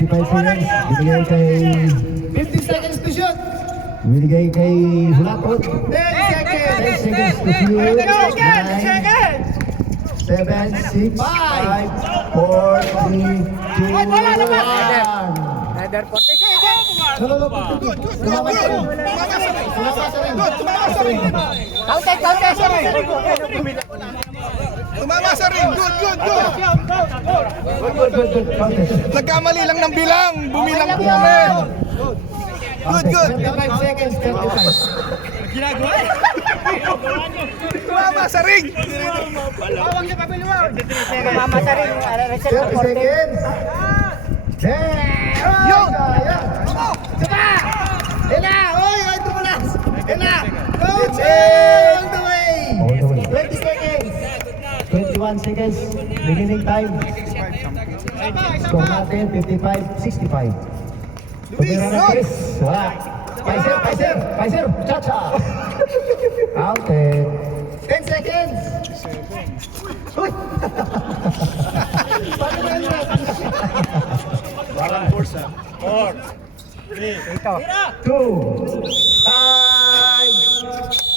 55 seconds. Binigay kay... 50 seconds to shoot. Binigay kay Hulapot. 10 seconds. 10 seconds to shoot. 9, 7, 6, 5, 4, 3, 2, 1. Another 40 seconds. Counted. Tumama sa ring. Good. Good. Nagkamali lang ng bilang. Bumilang po kami. Good. 25 seconds, 25. Tumama sa ring. Mama sa ring. 30 seconds. Yo! Coach, all the way. All the way. 20 seconds. 21 seconds. Beginning time. Score natin, 55-65. Tumira na Chris. Wala. Paiser. Chacha. Counted. 10 seconds. Uy! Parang force ah. 4, 3, 2. Time.